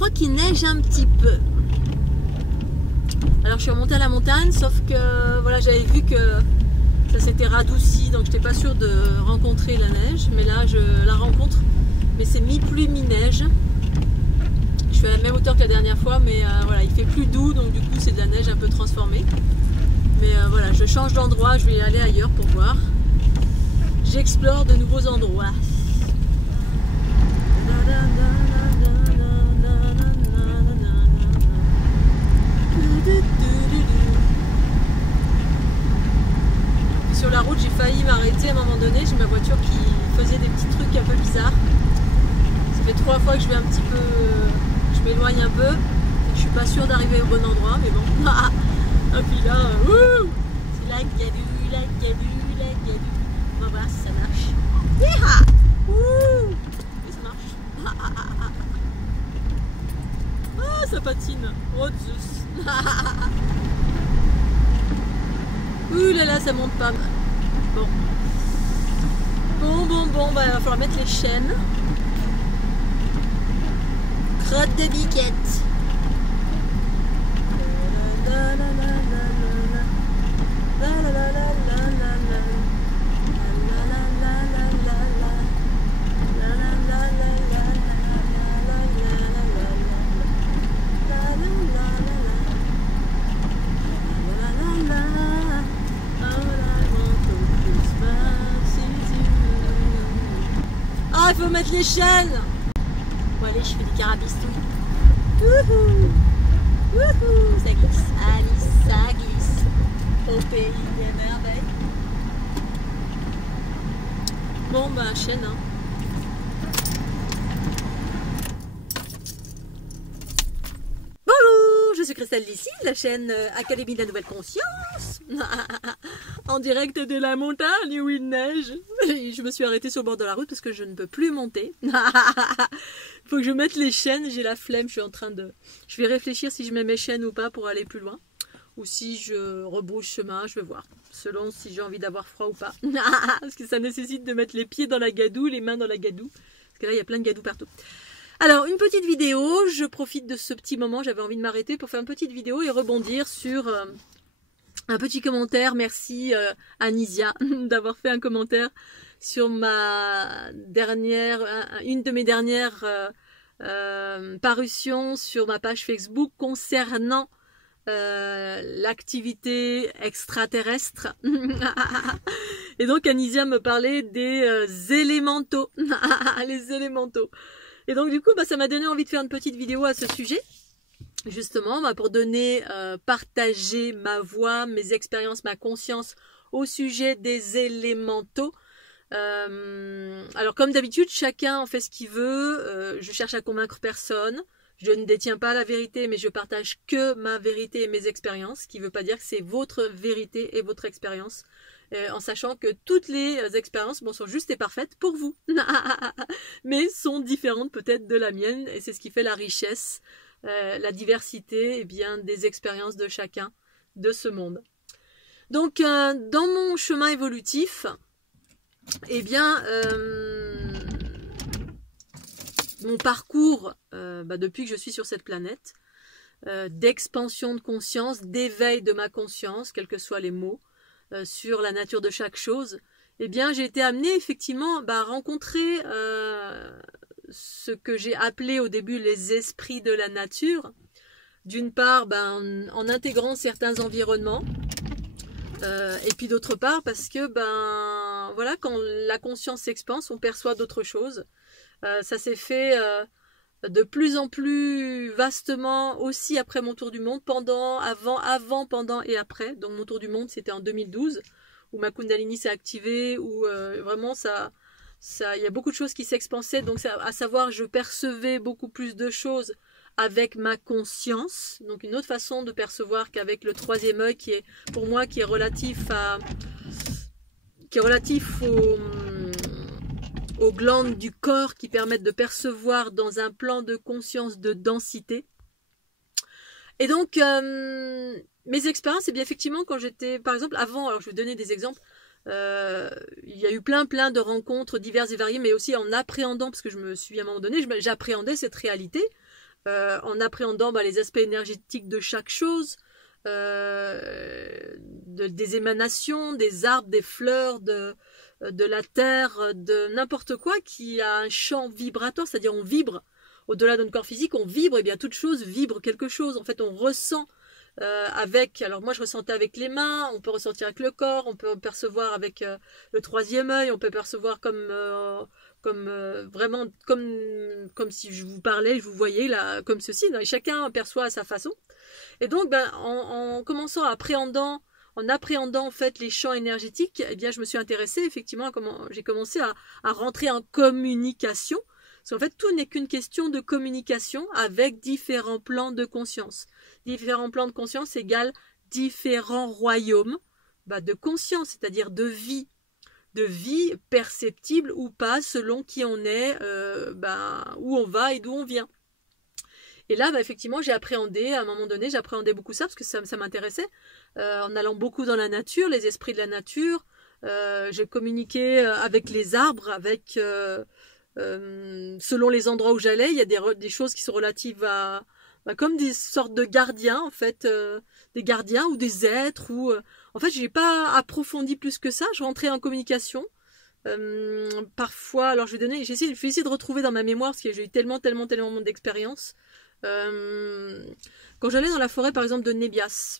crois qu'il neige un petit peu. Alors je suis remontée à la montagne, sauf que voilà, j'avais vu que ça s'était radouci, donc je n'étais pas sûre de rencontrer la neige. Mais là, je la rencontre. Mais c'est mi-pluie, mi-neige. Je suis à la même hauteur que la dernière fois, mais voilà, il fait plus doux, donc du coup c'est de la neige un peu transformée. Mais voilà, je change d'endroit, je vais aller ailleurs pour voir. J'explore de nouveaux endroits. Sur la route, j'ai failli m'arrêter à un moment donné. J'ai ma voiture qui faisait des petits trucs un peu bizarres. Ça fait 3 fois que je vais un petit peu, je m'éloigne un peu. Je suis pas sûre d'arriver au bon endroit, mais bon. Et puis là, c'est la gadou, la gadou, la gadou. On va voir si ça marche. Yeeha! Et ça marche. Ah, ça patine. Oh Zeus. Ouh là là, ça monte pas mal. Bon. Bon, bah, il va falloir mettre les chaînes. Crotte de biquette. Ah, il faut mettre les chaînes. Bon allez, je fais des carabistouilles. Wouhou, wouhou, ça glisse, Alice, ça glisse. Au pays des merveilles. Bon bah chaîne hein. Bonjour, je suis Christelle d'ici, la chaîne Académie de la Nouvelle Conscience. En direct de la montagne où il neige. Je me suis arrêtée sur le bord de la route parce que je ne peux plus monter. Il faut que je mette les chaînes, j'ai la flemme, je suis en train de... Je vais réfléchir si je mets mes chaînes ou pas pour aller plus loin. Ou si je rebrousse chemin, je vais voir. Selon si j'ai envie d'avoir froid ou pas. Parce que ça nécessite de mettre les pieds dans la gadoue, les mains dans la gadoue. Parce que là, il y a plein de gadous partout. Alors, une petite vidéo. Je profite de ce petit moment, j'avais envie de m'arrêter pour faire une petite vidéo et rebondir sur... un petit commentaire, merci Anisia d'avoir fait un commentaire sur ma dernière, une de mes dernières parutions sur ma page Facebook concernant l'activité extraterrestre. Et donc Anisia me parlait des élémentaux, les élémentaux. Et donc du coup, bah, ça m'a donné envie de faire une petite vidéo à ce sujet. Justement, bah, pour donner, partager ma voix, mes expériences, ma conscience au sujet des élémentaux. Alors comme d'habitude, chacun en fait ce qu'il veut. Je cherche à convaincre personne. Je ne détiens pas la vérité, mais je partage que ma vérité et mes expériences. Ce qui ne veut pas dire que c'est votre vérité et votre expérience. En sachant que toutes les expériences sont justes et parfaites pour vous. Mais sont différentes peut-être de la mienne. Et c'est ce qui fait la richesse. La diversité des expériences de chacun de ce monde. Donc dans mon chemin évolutif, mon parcours depuis que je suis sur cette planète, d'expansion de conscience, d'éveil de ma conscience, quels que soient les mots, sur la nature de chaque chose, j'ai été amenée effectivement à rencontrer ce que j'ai appelé au début les esprits de la nature, d'une part en intégrant certains environnements, et puis d'autre part parce que voilà, quand la conscience s'expanse, on perçoit d'autres choses. Ça s'est fait de plus en plus vastement aussi après mon tour du monde, avant, pendant et après. Donc mon tour du monde c'était en 2012 où ma Kundalini s'est activée, où vraiment il y a beaucoup de choses qui s'expansaient, donc à savoir je percevais beaucoup plus de choses avec ma conscience, donc une autre façon de percevoir qu'avec le troisième œil qui est pour moi qui est relatif aux glandes du corps qui permettent de percevoir dans un plan de conscience de densité. Et donc mes expériences, c'est bien effectivement quand j'étais, par exemple avant, alors je vais donner des exemples. Il y a eu plein de rencontres diverses et variées, mais aussi en appréhendant, parce que je me suis à un moment donné, j'appréhendais cette réalité en appréhendant les aspects énergétiques de chaque chose, des émanations, des arbres, des fleurs, de la terre, de n'importe quoi qui a un champ vibratoire, c'est-à-dire on vibre. Au-delà de notre corps physique, on vibre, et bien toute chose vibre quelque chose. En fait, on ressent alors moi je ressentais avec les mains, on peut ressentir avec le corps, on peut percevoir avec le troisième œil, on peut percevoir vraiment comme si je vous parlais, je vous voyais là, comme ceci. Et chacun perçoit à sa façon. Et donc, en commençant à appréhendant en fait les champs énergétiques, eh bien je me suis intéressée effectivement j'ai commencé à rentrer en communication. Parce qu'en fait, tout n'est qu'une question de communication avec différents plans de conscience. Différents plans de conscience égale différents royaumes de conscience, c'est-à-dire de vie perceptible ou pas, selon qui on est, où on va et d'où on vient. Et là, effectivement, j'ai appréhendé, à un moment donné, j'appréhendais beaucoup ça, parce que ça m'intéressait, en allant beaucoup dans la nature, les esprits de la nature, j'ai communiqué avec les arbres, avec... selon les endroits où j'allais, il y a des choses qui sont relatives à comme des sortes de gardiens en fait, des gardiens ou des êtres ou en fait j'ai pas approfondi plus que ça, je rentrais en communication parfois. Alors je vais essayer de retrouver dans ma mémoire parce que j'ai eu tellement d'expériences. Quand j'allais dans la forêt par exemple de Nébias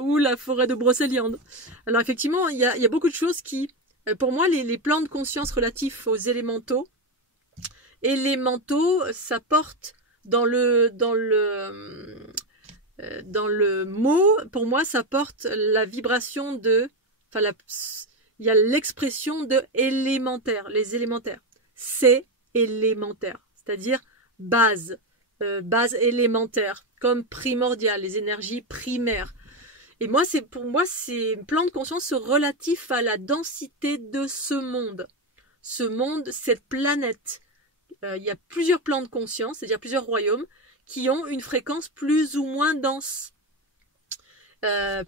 ou la forêt de Brocéliande, alors effectivement il y a beaucoup de choses qui pour moi les plans de conscience relatifs aux élémentaux, ça porte dans le mot, pour moi, ça porte la vibration de... il y a l'expression de élémentaire, les élémentaires. C'est élémentaire, c'est-à-dire base élémentaire, comme primordial, les énergies primaires. Et pour moi, ces plans de conscience relatifs à la densité de ce monde. Ce monde, cette planète. Il y a plusieurs plans de conscience, c'est-à-dire plusieurs royaumes, qui ont une fréquence plus ou moins dense.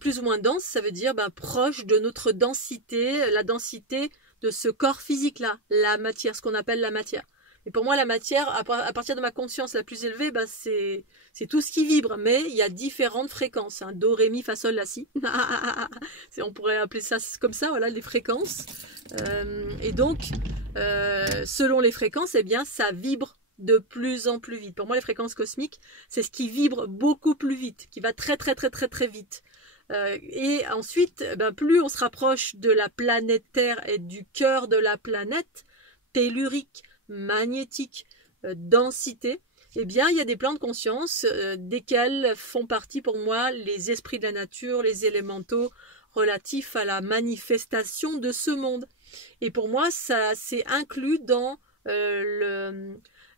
Plus ou moins dense, ça veut dire proche de notre densité, la densité de ce corps physique-là, la matière, ce qu'on appelle la matière. Et pour moi, la matière, à partir de ma conscience la plus élevée, c'est tout ce qui vibre, mais il y a différentes fréquences. Do, ré, mi, fa, sol, la, si. On pourrait appeler ça comme ça, voilà, les fréquences. Et donc, selon les fréquences, eh bien, ça vibre de plus en plus vite. Pour moi, les fréquences cosmiques, c'est ce qui vibre beaucoup plus vite, qui va très vite. Et ensuite, plus on se rapproche de la planète Terre et du cœur de la planète, tellurique, magnétique, densité, eh bien, il y a des plans de conscience desquels font partie pour moi les esprits de la nature, les élémentaux relatifs à la manifestation de ce monde. Et pour moi, ça c'est inclus dans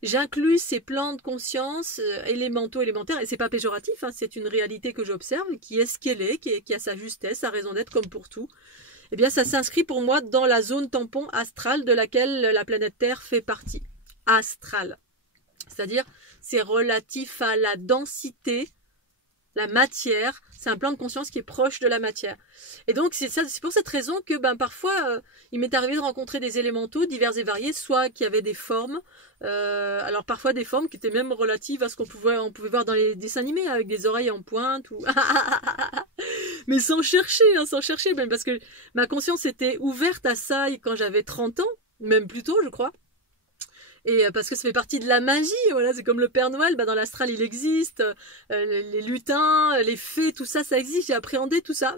J'inclus ces plans de conscience élémentaux, élémentaires, et c'est pas péjoratif, c'est une réalité que j'observe, qui est ce qu'elle est, qui a sa justesse, sa raison d'être comme pour tout. Eh bien, ça s'inscrit pour moi dans la zone tampon astrale de laquelle la planète Terre fait partie. Astrale. C'est-à-dire, c'est relatif à la densité, la matière. C'est un plan de conscience qui est proche de la matière. Et donc, c'est pour cette raison que parfois, il m'est arrivé de rencontrer des élémentaux divers et variés, soit qui avaient des formes, alors parfois des formes qui étaient même relatives à ce qu'on pouvait voir dans les dessins animés, avec des oreilles en pointe, ou... mais sans chercher, même parce que ma conscience était ouverte à ça quand j'avais 30 ans, même plus tôt, je crois. Et parce que ça fait partie de la magie, voilà, c'est comme le Père Noël, dans l'astral il existe, les lutins, les fées, tout ça, ça existe, j'ai appréhendé tout ça,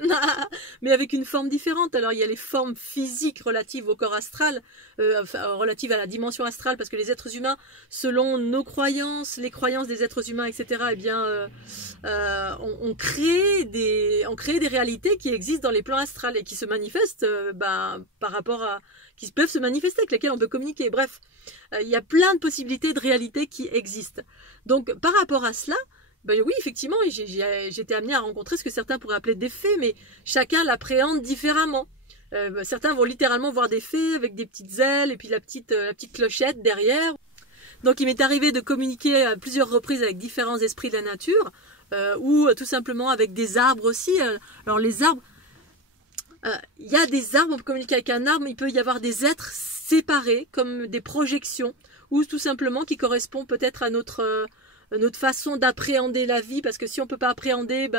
mais avec une forme différente. Alors il y a les formes physiques relatives au corps astral, relatives à la dimension astrale, parce que les êtres humains, selon nos croyances, les croyances des êtres humains, etc., eh bien, on crée des réalités qui existent dans les plans astrales et qui se manifestent par rapport à... qui peuvent se manifester, avec lesquelles on peut communiquer. Bref, il y a plein de possibilités de réalité qui existent. Donc, par rapport à cela, oui, effectivement, j'étais amenée à rencontrer ce que certains pourraient appeler des fées, mais chacun l'appréhende différemment. Certains vont littéralement voir des fées avec des petites ailes et puis la petite clochette derrière. Donc, il m'est arrivé de communiquer à plusieurs reprises avec différents esprits de la nature, ou tout simplement avec des arbres aussi. Alors, les arbres... il y a des arbres, on peut communiquer avec un arbre, mais il peut y avoir des êtres séparés, comme des projections, ou tout simplement qui correspondent peut-être à notre notre façon d'appréhender la vie, parce que si on peut pas appréhender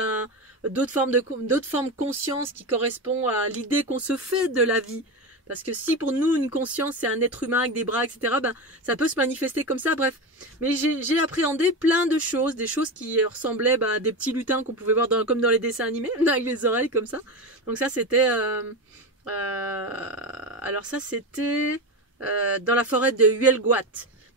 d'autres formes conscience qui correspondent à l'idée qu'on se fait de la vie. Parce que si pour nous une conscience c'est un être humain avec des bras, etc., ça peut se manifester comme ça, bref. Mais j'ai appréhendé plein de choses, des choses qui ressemblaient à des petits lutins qu'on pouvait voir comme dans les dessins animés, avec les oreilles comme ça. Donc ça c'était... alors ça c'était dans la forêt de Huelguat.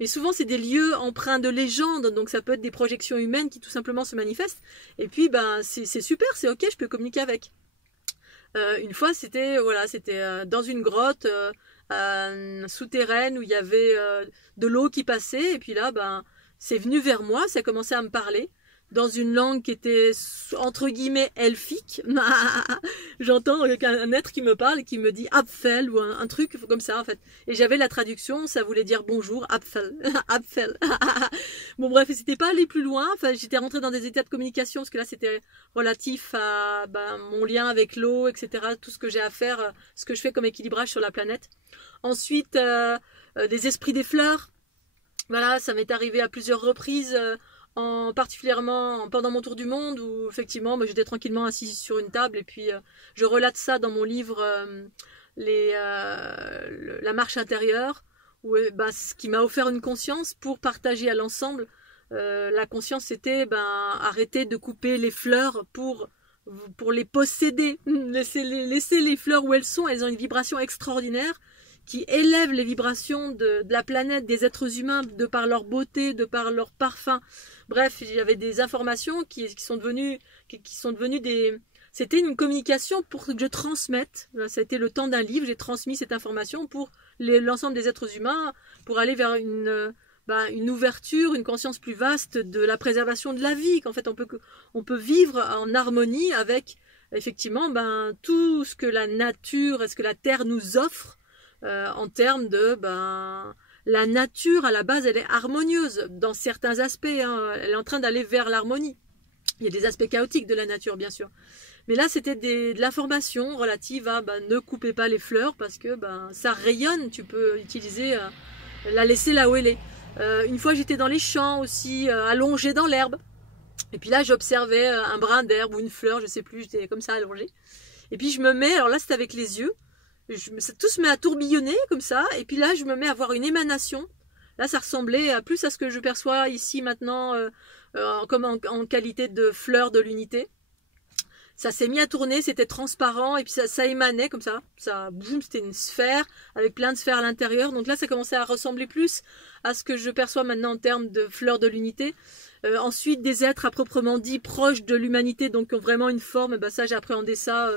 Mais souvent c'est des lieux empreints de légendes, donc ça peut être des projections humaines qui tout simplement se manifestent. Et puis c'est super, c'est ok, je peux communiquer avec. Une fois c'était dans une grotte souterraine où il y avait de l'eau qui passait, et puis là c'est venu vers moi, ça a commencé à me parler dans une langue qui était entre guillemets elfique. J'entends un être qui me parle et qui me dit Apfel ou un truc comme ça en fait. Et j'avais la traduction, ça voulait dire bonjour, Apfel. Apfel. Bon bref, c'était pas aller plus loin. Enfin, j'étais rentrée dans des états de communication parce que là c'était relatif à mon lien avec l'eau, etc. Tout ce que j'ai à faire, ce que je fais comme équilibrage sur la planète. Ensuite, des esprits des fleurs. Voilà, ça m'est arrivé à plusieurs reprises. Particulièrement pendant mon tour du monde où effectivement j'étais tranquillement assise sur une table et puis je relate ça dans mon livre la marche intérieure où ce qui m'a offert une conscience pour partager à l'ensemble. La conscience c'était arrêter de couper les fleurs pour les posséder, laisser les fleurs où elles sont, elles ont une vibration extraordinaire qui élèvent les vibrations de la planète, des êtres humains, de par leur beauté, de par leur parfum. Bref, il y avait des informations qui sont devenues des... C'était une communication pour que je transmette. Ça a été le temps d'un livre, j'ai transmis cette information pour l'ensemble des êtres humains, pour aller vers une ouverture, une conscience plus vaste de la préservation de la vie, qu'en fait on peut vivre en harmonie avec effectivement tout ce que la nature et ce que la terre nous offre. En termes de la nature à la base elle est harmonieuse dans certains aspects, hein, elle est en train d'aller vers l'harmonie. Il y a des aspects chaotiques de la nature bien sûr, mais là c'était de l'information relative à ne coupez pas les fleurs parce que ça rayonne, tu peux utiliser la laisser là où elle est. Une fois j'étais dans les champs aussi, allongée dans l'herbe, et puis là j'observais un brin d'herbe ou une fleur, je sais plus, j'étais comme ça allongée, et puis je me mets, alors là c'était avec les yeux, tout se met à tourbillonner comme ça, et puis là je me mets à voir une émanation. Là ça ressemblait plus à ce que je perçois ici maintenant comme en qualité de fleur de l'unité. Ça s'est mis à tourner, c'était transparent, et puis ça émanait comme ça, boum, c'était une sphère avec plein de sphères à l'intérieur. Donc là ça commençait à ressembler plus à ce que je perçois maintenant en termes de fleur de l'unité. Ensuite des êtres à proprement dit proches de l'humanité, donc qui ont vraiment une forme, ça j'ai appréhendé ça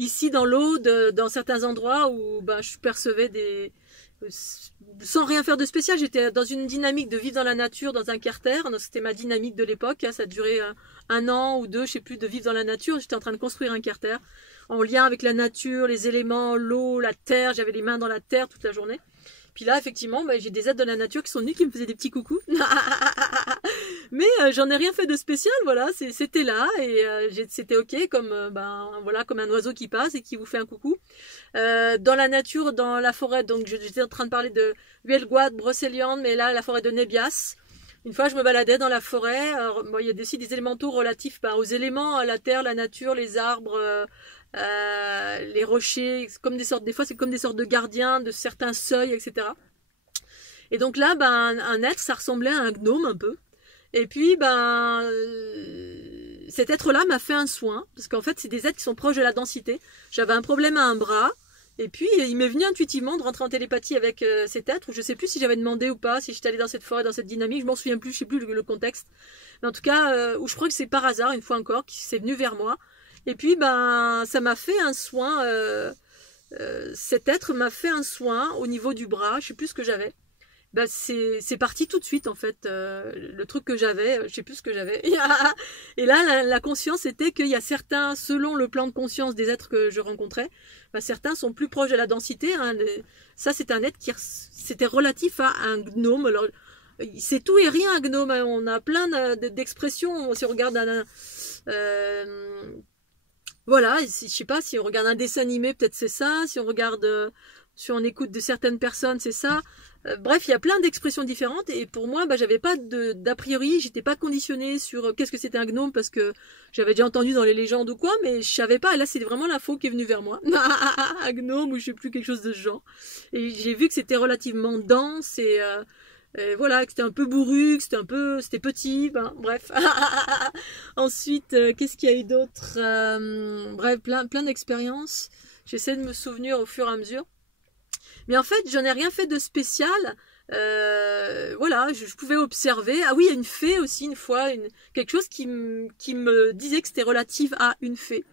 ici dans l'eau, dans certains endroits où je percevais sans rien faire de spécial. J'étais dans une dynamique de vivre dans la nature, dans un carter. C'était ma dynamique de l'époque. Ça a duré un an ou deux, je sais plus, de vivre dans la nature. J'étais en train de construire un carter en lien avec la nature, les éléments, l'eau, la terre. J'avais les mains dans la terre toute la journée. Puis là, effectivement, j'ai des êtres de la nature qui sont venus, qui me faisaient des petits coucous. Mais j'en ai rien fait de spécial, voilà, c'était là et c'était ok comme comme un oiseau qui passe et qui vous fait un coucou. Dans la nature, dans la forêt, donc j'étais en train de parler de Huelguat, Brocéliande, mais là la forêt de Nébias. Une fois, je me baladais dans la forêt. Il y a aussi des élémentaux relatifs aux éléments, à la terre, la nature, les arbres. Les rochers, des fois c'est comme des sortes de gardiens de certains seuils, etc. Et donc là, un être, ça ressemblait à un gnome un peu. Et puis, cet être-là m'a fait un soin, parce qu'en fait, c'est des êtres qui sont proches de la densité. J'avais un problème à un bras, et puis il m'est venu intuitivement de rentrer en télépathie avec cet être. Je sais plus si j'avais demandé ou pas, si j'étais allée dans cette forêt, dans cette dynamique, je m'en souviens plus, je sais plus le contexte. Mais en tout cas, où je crois que c'est par hasard, une fois encore, qui s'est venu vers moi. Et puis, ça m'a fait un soin, cet être m'a fait un soin au niveau du bras, je sais plus ce que j'avais. C'est parti tout de suite, en fait, le truc que j'avais, je sais plus ce que j'avais. Et là, la conscience était qu'il y a certains, selon le plan de conscience des êtres que je rencontrais, certains sont plus proches de la densité. Hein, ça, c'est un être c'était relatif à un gnome. Alors, c'est tout et rien un gnome, hein, on a plein d'expressions, si on regarde voilà, je sais pas, si on regarde un dessin animé, peut-être c'est ça, si on regarde si on écoute de certaines personnes, c'est ça. Bref, il y a plein d'expressions différentes et pour moi, j'avais pas d'a priori, j'étais pas conditionnée sur qu'est-ce que c'était un gnome parce que j'avais déjà entendu dans les légendes ou quoi, mais je savais pas. Et là, c'est vraiment l'info qui est venue vers moi. Un gnome ou je sais plus, quelque chose de ce genre. Et j'ai vu que c'était relativement dense et voilà, que c'était un peu bourru, que c'était petit, bref. Ensuite, qu'est-ce qu'il y a eu d'autre? Bref, plein d'expériences. J'essaie de me souvenir au fur et à mesure. Mais en fait, j'en ai rien fait de spécial. Voilà, je pouvais observer. Ah oui, il y a une fée aussi, une fois, quelque chose qui me disait que c'était relatif à une fée.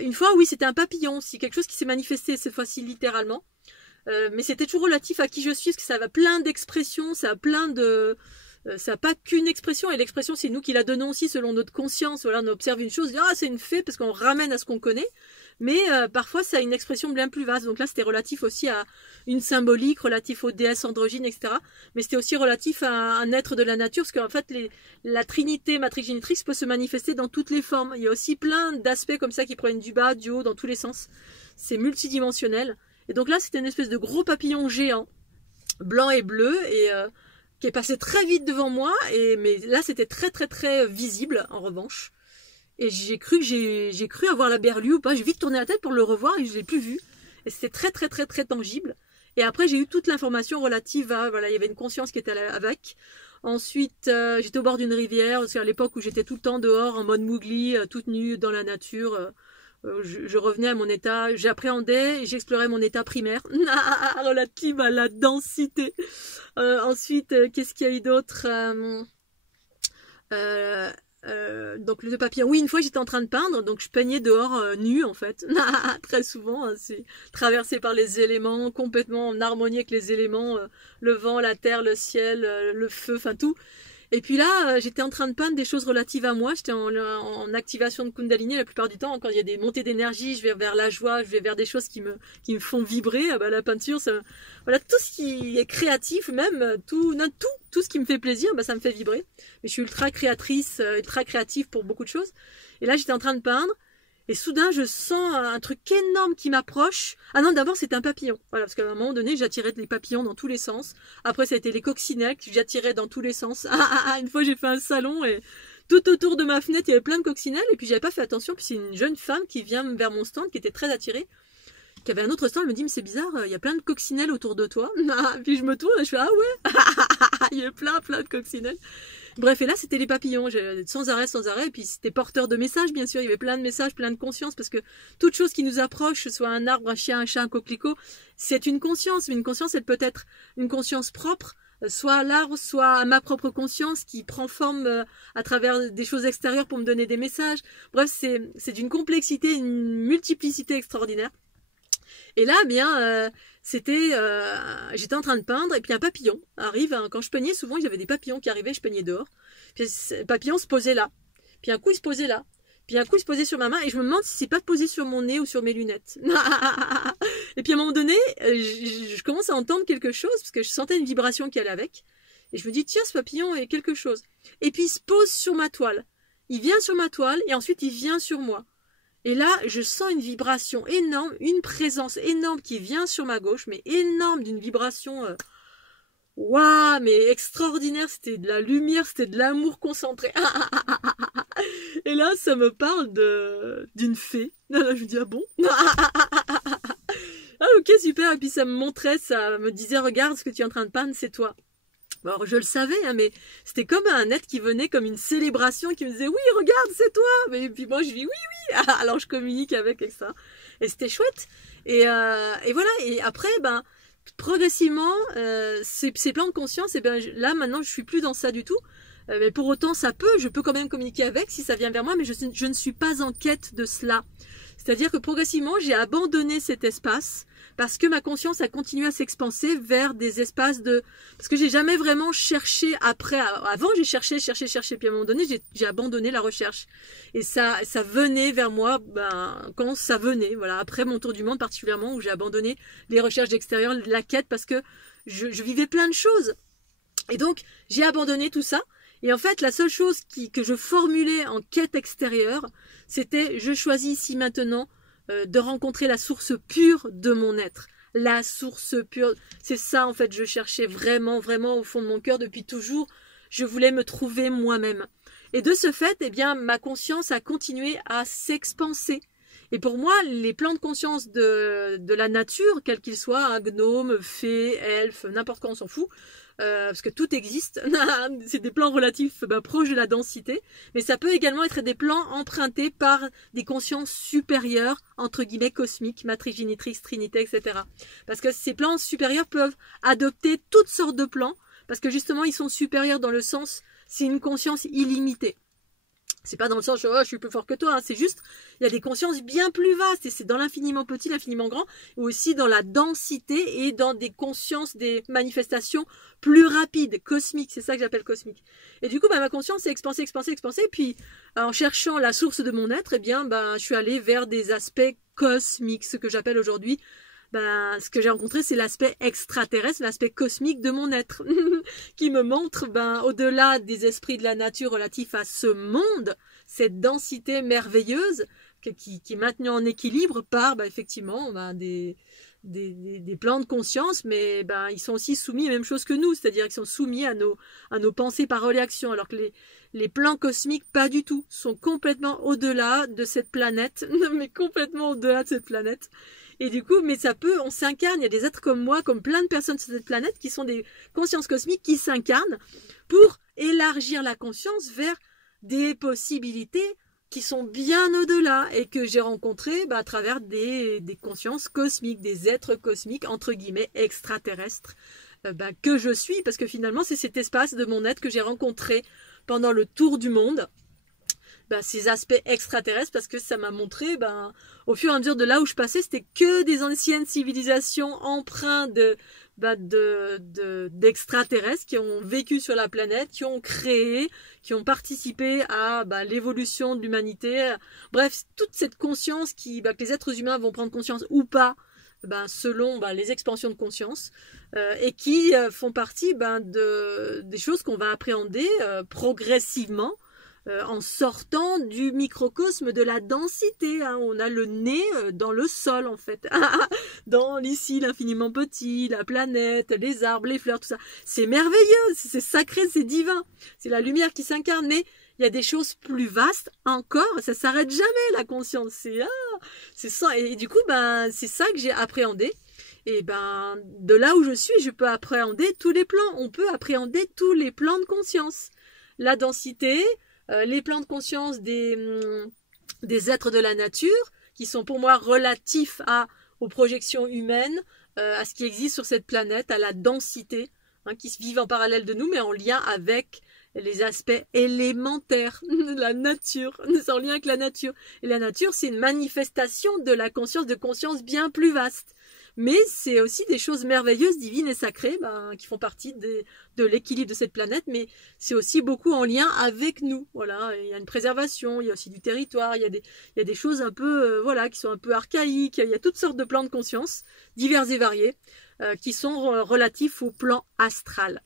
Une fois, oui, c'était un papillon aussi, quelque chose qui s'est manifesté cette fois-ci littéralement. Mais c'était toujours relatif à qui je suis, parce que ça a plein d'expressions, ça a pas qu'une expression, et l'expression c'est nous qui la donnons aussi selon notre conscience. Voilà, on observe une chose, c'est une fée parce qu'on ramène à ce qu'on connaît, mais parfois ça a une expression bien plus vaste. Donc là c'était relatif aussi à une symbolique, relatif aux déesses androgynes, etc. Mais c'était aussi relatif à un être de la nature, parce qu'en fait la trinité matrix-génitrix peut se manifester dans toutes les formes. Il y a aussi plein d'aspects comme ça qui proviennent du bas, du haut, dans tous les sens. C'est multidimensionnel. Et donc là c'était une espèce de gros papillon géant, blanc et bleu, et qui est passé très vite devant moi, mais là c'était très très très visible en revanche. Et j'ai cru avoir la berlue ou pas, j'ai vite tourné la tête pour le revoir et je l'ai plus vu. Et c'était très très très très tangible. Et après j'ai eu toute l'information relative à, voilà, il y avait une conscience qui était avec. Ensuite j'étais au bord d'une rivière, parce qu'à l'époque où j'étais tout le temps dehors en mode Mowgli, toute nue dans la nature. Je revenais à mon état, j'appréhendais, j'explorais mon état primaire, relative à la densité. Ensuite, qu'est-ce qu'il y a eu d'autre? Donc le papillon, oui, une fois j'étais en train de peindre, donc je peignais dehors nue en fait, très souvent, hein, c'est traversé par les éléments, complètement en harmonie avec les éléments, le vent, la terre, le ciel, le feu, enfin tout. Et puis là, j'étais en train de peindre des choses relatives à moi. J'étais en activation de Kundalini la plupart du temps. Quand il y a des montées d'énergie, je vais vers la joie, je vais vers des choses qui me font vibrer. La peinture, voilà, tout ce qui est créatif, même tout ce qui me fait plaisir, ça me fait vibrer. Mais je suis ultra créatrice, ultra créative pour beaucoup de choses. Et là, j'étais en train de peindre. Et soudain, je sens un truc énorme qui m'approche. Ah non, d'abord, c'était un papillon. Voilà, parce qu'à un moment donné, j'attirais les papillons dans tous les sens. Après, ça a été les coccinelles que j'attirais dans tous les sens. Une fois, j'ai fait un salon et tout autour de ma fenêtre, il y avait plein de coccinelles. Et puis, j'avais pas fait attention. Puis, c'est une jeune femme qui vient vers mon stand, qui était très attirée, qui avait un autre stand. Elle me dit, mais c'est bizarre, il y a plein de coccinelles autour de toi. Puis, je me tourne et je fais, ah ouais, il y a plein de coccinelles. Bref, et là, c'était les papillons, sans arrêt, et puis c'était porteur de messages, bien sûr, il y avait plein de messages, plein de conscience, parce que toute chose qui nous approche, soit un arbre, un chien, un chat, un coquelicot, c'est une conscience, mais une conscience, elle peut être une conscience propre, soit à l'arbre, soit à ma propre conscience, qui prend forme à travers des choses extérieures pour me donner des messages. Bref, c'est d'une complexité, une multiplicité extraordinaire. Et là, j'étais en train de peindre et puis un papillon arrive. Quand je peignais, souvent, il y avait des papillons qui arrivaient, je peignais dehors. Puis le papillon se posait là. Puis un coup, il se posait là. Puis un coup, il se posait sur ma main et je me demande si c'est pas posé sur mon nez ou sur mes lunettes. Et puis à un moment donné, je commence à entendre quelque chose parce que je sentais une vibration qui allait avec. Et je me dis, tiens, ce papillon est quelque chose. Et puis il se pose sur ma toile. Il vient sur ma toile et ensuite il vient sur moi. Et là, je sens une vibration énorme, une présence énorme qui vient sur ma gauche, mais énorme, d'une vibration waouh, mais extraordinaire. C'était de la lumière, c'était de l'amour concentré. Et là, ça me parle d'une fée. Là, je me dis, ah bon? Ah ok, super. Et puis ça me montrait, ça me disait, regarde ce que tu es en train de peindre, c'est toi. Alors je le savais, hein, mais c'était comme un être qui venait comme une célébration, qui me disait oui, regarde, c'est toi. Et puis moi je dis oui. Alors je communique avec ça. Et c'était chouette. Et voilà. Et après, progressivement, ces plans de conscience, là maintenant je suis plus dans ça du tout. Mais pour autant, je peux quand même communiquer avec si ça vient vers moi, mais je ne suis pas en quête de cela. C'est-à-dire que progressivement, j'ai abandonné cet espace parce que ma conscience a continué à s'expanser vers des espaces parce que j'ai jamais vraiment cherché après. Avant, j'ai cherché, puis à un moment donné, j'ai abandonné la recherche. Et ça venait vers moi, quand ça venait, voilà, après mon tour du monde particulièrement, où j'ai abandonné les recherches d'extérieur, la quête, parce que je vivais plein de choses. Et donc, j'ai abandonné tout ça. Et en fait, la seule chose que je formulais en quête extérieure, c'était je choisis ici maintenant de rencontrer la source pure de mon être. la source pure. C'est ça, en fait, je cherchais vraiment, vraiment au fond de mon cœur depuis toujours. Je voulais me trouver moi-même. Et de ce fait, eh bien, ma conscience a continué à s'expanser. Et pour moi, les plans de conscience de la nature, quels qu'ils soient, hein, gnome, fée, elfe, n'importe quoi, on s'en fout, parce que tout existe, c'est des plans relatifs proches de la densité, mais ça peut également être des plans empruntés par des consciences supérieures, entre guillemets cosmiques, matrice, génitrice, trinité, etc. Parce que ces plans supérieurs peuvent adopter toutes sortes de plans, parce que justement ils sont supérieurs dans le sens, c'est une conscience illimitée. C'est pas dans le sens, oh, je suis plus fort que toi, hein. C'est juste, il y a des consciences bien plus vastes, et c'est dans l'infiniment petit, l'infiniment grand, ou aussi dans la densité et dans des consciences, des manifestations plus rapides, cosmiques, c'est ça que j'appelle cosmique. Et du coup, ma conscience s'est expansée, et puis, en cherchant la source de mon être, eh bien, je suis allée vers des aspects cosmiques, ce que j'appelle aujourd'hui, ce que j'ai rencontré, c'est l'aspect extraterrestre, l'aspect cosmique de mon être, qui me montre, au-delà des esprits de la nature relatifs à ce monde, cette densité merveilleuse qui est maintenue en équilibre par, effectivement, des plans de conscience, mais ils sont aussi soumis à la même chose que nous, c'est-à-dire qu'ils sont soumis à nos pensées, paroles et actions, alors que les plans cosmiques, pas du tout, sont complètement au-delà de cette planète, mais complètement au-delà de cette planète. Et du coup, mais on s'incarne, il y a des êtres comme moi, comme plein de personnes sur cette planète qui sont des consciences cosmiques qui s'incarnent pour élargir la conscience vers des possibilités qui sont bien au-delà et que j'ai rencontrées à travers des consciences cosmiques, des êtres cosmiques, entre guillemets, extraterrestres, que je suis, parce que finalement, c'est cet espace de mon être que j'ai rencontré pendant le tour du monde. Ces aspects extraterrestres, parce que ça m'a montré, au fur et à mesure de là où je passais, c'était que des anciennes civilisations empreintes d'extraterrestres qui ont vécu sur la planète, qui ont créé, qui ont participé à l'évolution de l'humanité. Bref, toute cette conscience que les êtres humains vont prendre conscience ou pas, selon les expansions de conscience, et qui font partie des choses qu'on va appréhender progressivement, en sortant du microcosme de la densité, hein. On a le nez dans le sol en fait, dans ici l'infiniment petit, la planète, les arbres, les fleurs, tout ça. C'est merveilleux, c'est sacré, c'est divin. C'est la lumière qui s'incarne, mais il y a des choses plus vastes encore. Ça s'arrête jamais la conscience. C'est ça. Et du coup, c'est ça que j'ai appréhendé. Et de là où je suis, je peux appréhender tous les plans. On peut appréhender tous les plans de conscience. La densité, les plans de conscience des êtres de la nature, qui sont pour moi relatifs aux projections humaines, à ce qui existe sur cette planète, à la densité, hein, qui vivent en parallèle de nous, mais en lien avec les aspects élémentaires de la nature, c'est en lien avec la nature. Et la nature, c'est une manifestation de la conscience, de conscience bien plus vaste. Mais c'est aussi des choses merveilleuses, divines et sacrées, qui font partie de l'équilibre de cette planète, mais c'est aussi beaucoup en lien avec nous. Voilà, il y a une préservation, il y a aussi du territoire, il y a des choses un peu, qui sont un peu archaïques, il y a toutes sortes de plans de conscience, divers et variés, qui sont relatifs au plan astral.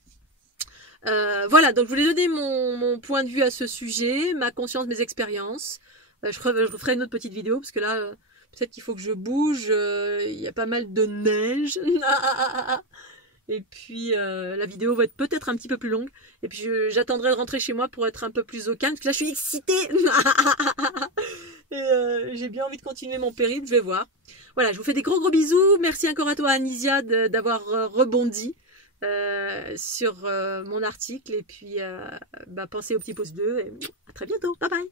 Voilà, donc je voulais donner mon point de vue à ce sujet, ma conscience, mes expériences. Je ferai une autre petite vidéo, parce que là... peut-être qu'il faut que je bouge, il y a pas mal de neige. Et puis la vidéo va être peut-être un petit peu plus longue. Et puis j'attendrai de rentrer chez moi pour être un peu plus au calme. Parce que là je suis excitée. Et j'ai bien envie de continuer mon périple, je vais voir. Voilà, je vous fais des gros bisous. Merci encore à toi Anisia d'avoir rebondi sur mon article. Et puis pensez au petit pouce bleu. Et à très bientôt. Bye bye.